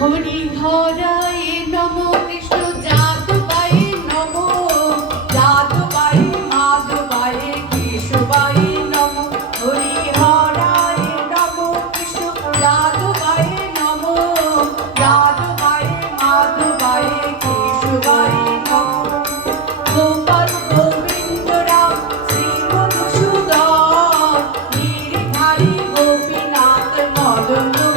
হরিহরায় Namo Krishna যাদবায় Namo যাদবায় মাধবায় কেশবায় Namo হরিহরায় Namo Krishna যাদবায় Namo যাদবায় মাধবায় কেশবায় Namo Gopal Govinda Ram Shri Madhusudan Giridhari Gopinath Madan